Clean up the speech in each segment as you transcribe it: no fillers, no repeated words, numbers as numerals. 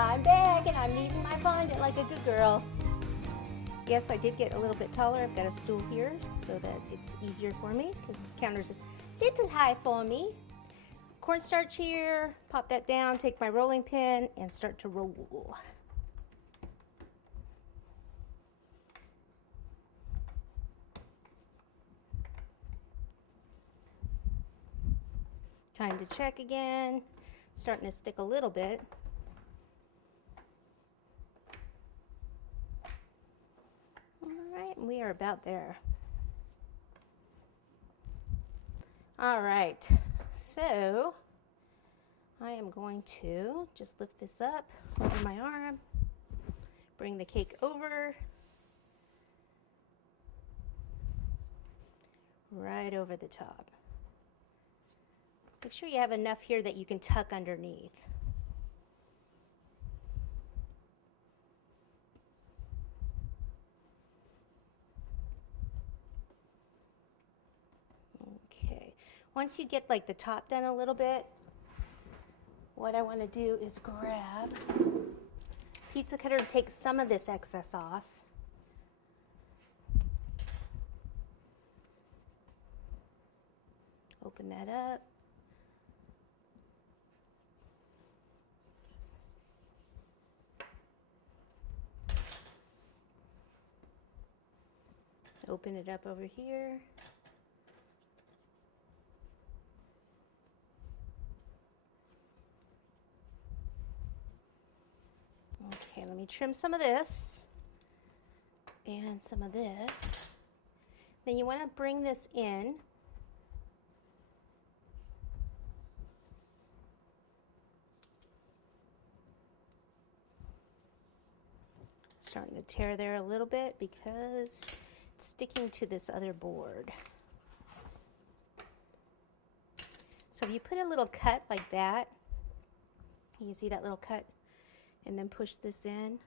I'm back and I'm kneading my fondant like a good girl. Yes, I did get a little bit taller. I've got a stool here so that it's easier for me because this counter's a bit too high for me. Cornstarch here, pop that down, take my rolling pin and start to roll. Time to check again. Starting to stick a little bit. We are about there. All right, so I am going to just lift this up over my arm, bring the cake over, right over the top. Make sure you have enough here that you can tuck underneath. Once you get like the top done a little bit, what I want to do is grab pizza cutter and take some of this excess off. Open that up. Open it up over here. Okay, let me trim some of this and some of this. Then you want to bring this in. Starting to tear there a little bit because it's sticking to this other board. So if you put a little cut like that, you see that little cut? And then push this in.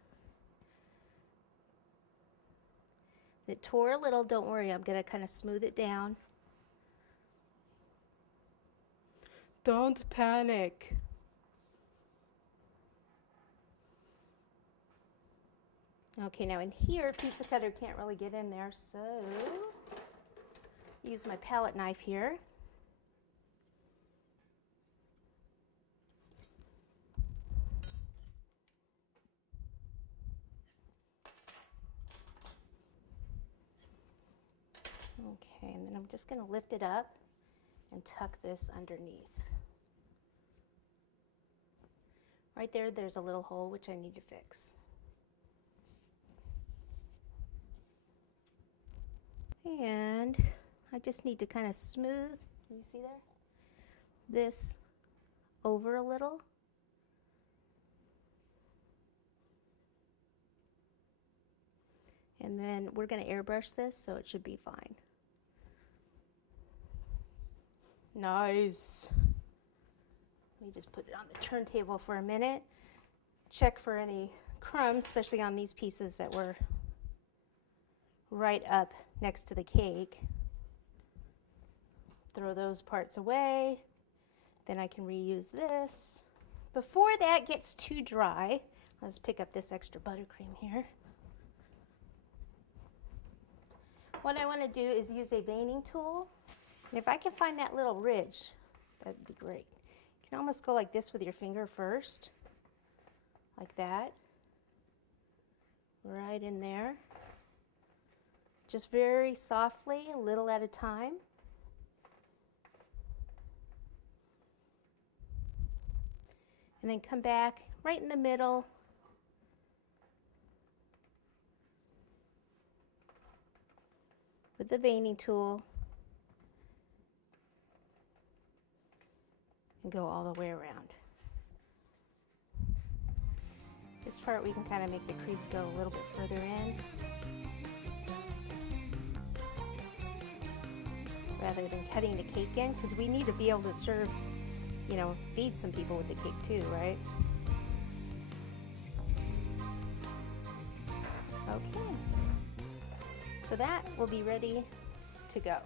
It tore a little, don't worry, I'm going to kind of smooth it down. Don't panic. Okay, now in here, pizza cutter can't really get in there, so use my palette knife here. Okay, and then I'm just going to lift it up and tuck this underneath. Right there, there's a little hole which I need to fix. And I just need to kind of smooth, can you see there? This over a little. And then we're going to airbrush this, so it should be fine. Nice. Let me just put it on the turntable for a minute. Check for any crumbs, especially on these pieces that were right up next to the cake. Throw those parts away. Then I can reuse this. Before that gets too dry, let's pick up this extra buttercream here. What I want to do is use a veining tool. And if I can find that little ridge, that'd be great. You can almost go like this with your finger first, like that, right in there. Just very softly, a little at a time. And then come back right in the middle. With the veining tool. And go all the way around. This part we can kind of make the crease go a little bit further in. Rather than cutting the cake in, because we need to be able to serve, you know, feed some people with the cake too, right? Okay. So that will be ready to go.